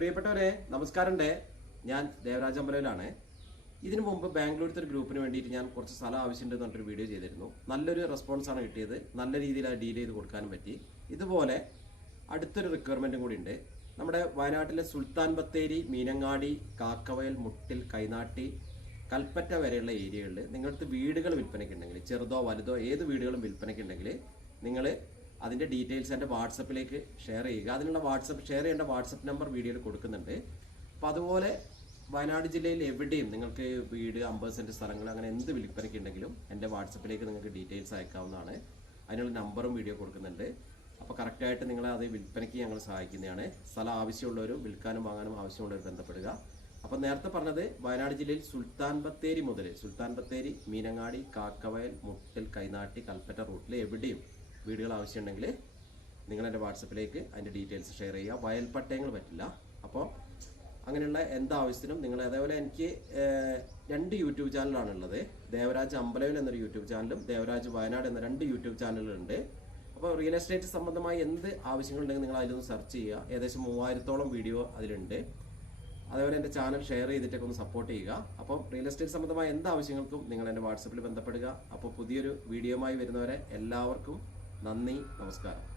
പ്രിയപ്പെട്ടവരെ നമസ്കാരമുണ്ട്. ഞാൻ ദേവരാജ് അമ്പലയിലാണ്. ഇതിനു മുമ്പ് ബാംഗ്ലൂരിലത്തെ ഒരു ഗ്രൂപ്പിന് വേണ്ടിയിട്ട് ഞാൻ കുറച്ച് സ്ഥലം ആവശ്യമുണ്ട് എന്ന് പറഞ്ഞൊരു വീഡിയോ ചെയ്തിരുന്നു. നല്ലൊരു റെസ്പോൺസാണ് കിട്ടിയത്. നല്ല രീതിയിൽ അത് ഡീൽ ചെയ്ത് കൊടുക്കാനും പറ്റി. ഇതുപോലെ അടുത്തൊരു റിക്വയർമെൻറ്റും കൂടി ഉണ്ട്. നമ്മുടെ വയനാട്ടിലെ സുൽത്താൻ ബത്തേരി, മീനങ്ങാടി, കാക്കവയൽ, മുട്ടിൽ, കൈനാട്ടി, കൽപ്പറ്റ വരെയുള്ള ഏരിയകളിൽ നിങ്ങളടുത്ത് വീടുകൾ വിൽപ്പനയ്ക്കുണ്ടെങ്കിൽ, ചെറുതോ വലുതോ ഏത് വീടുകളും വിൽപ്പനയ്ക്കുണ്ടെങ്കിൽ നിങ്ങൾ അതിൻ്റെ ഡീറ്റെയിൽസ് എൻ്റെ വാട്സപ്പിലേക്ക് ഷെയർ ചെയ്യുക. അതിനുള്ള ഷെയർ ചെയ്യേണ്ട വാട്സപ്പ് നമ്പർ വീഡിയോയിൽ കൊടുക്കുന്നുണ്ട്. അപ്പോൾ അതുപോലെ വയനാട് ജില്ലയിൽ എവിടെയും നിങ്ങൾക്ക് വീട്, 50 സെൻറ്റ് സ്ഥലങ്ങൾ, അങ്ങനെ എന്ത് വിൽപ്പനയ്ക്കുണ്ടെങ്കിലും എൻ്റെ വാട്സപ്പിലേക്ക് നിങ്ങൾക്ക് ഡീറ്റെയിൽസ് അയക്കാവുന്നതാണ്. അതിനുള്ള നമ്പറും വീഡിയോ കൊടുക്കുന്നുണ്ട്. അപ്പോൾ കറക്റ്റായിട്ട് നിങ്ങളെ അത് വിൽപ്പനയ്ക്ക് ഞങ്ങൾ സഹായിക്കുന്നതാണ്. സ്ഥലം ആവശ്യമുള്ളവരും വിൽക്കാനും വാങ്ങാനും ആവശ്യമുള്ളവർ ബന്ധപ്പെടുക. അപ്പോൾ നേരത്തെ പറഞ്ഞത് വയനാട് ജില്ലയിൽ സുൽത്താൻ ബത്തേരി, മീനങ്ങാടി, കാക്കവയൽ, മുട്ടിൽ, കൈനാട്ടി, കൽപ്പറ്റ റൂട്ടിൽ എവിടെയും വീടുകൾ ആവശ്യമുണ്ടെങ്കിൽ നിങ്ങൾ എൻ്റെ വാട്സപ്പിലേക്ക് അതിൻ്റെ ഡീറ്റെയിൽസ് ഷെയർ ചെയ്യുക. വയൽപ്പട്ടയങ്ങൾ പറ്റില്ല. അപ്പോൾ അങ്ങനെയുള്ള എന്താവശ്യത്തിനും നിങ്ങൾ, അതേപോലെ എനിക്ക് 2 യൂട്യൂബ് ചാനലാണുള്ളത്. ദേവരാജ് അമ്പലവിൽ എന്നൊരു യൂട്യൂബ് ചാനലും ദേവരാജ് വയനാട് എന്ന 2 യൂട്യൂബ് ചാനലുകളുണ്ട്. അപ്പോൾ റിയൽ എസ്റ്റേറ്റ് സംബന്ധമായി എന്ത് ആവശ്യങ്ങളുണ്ടെങ്കിൽ നിങ്ങൾ അതിലൊന്ന് സെർച്ച് ചെയ്യുക. ഏകദേശം 3000-ഓളം വീഡിയോ അതിലുണ്ട്. അതേപോലെ എൻ്റെ ചാനൽ ഷെയർ ചെയ്തിട്ടൊക്കെ ഒന്ന് സപ്പോർട്ട് ചെയ്യുക. അപ്പം റിയൽ എസ്റ്റേറ്റ് സംബന്ധമായ എന്ത് ആവശ്യങ്ങൾക്കും നിങ്ങൾ എൻ്റെ വാട്സപ്പിൽ ബന്ധപ്പെടുക. അപ്പോൾ പുതിയൊരു വീഡിയോയുമായി വരുന്നവരെ എല്ലാവർക്കും നന്ദി, നമസ്കാരം.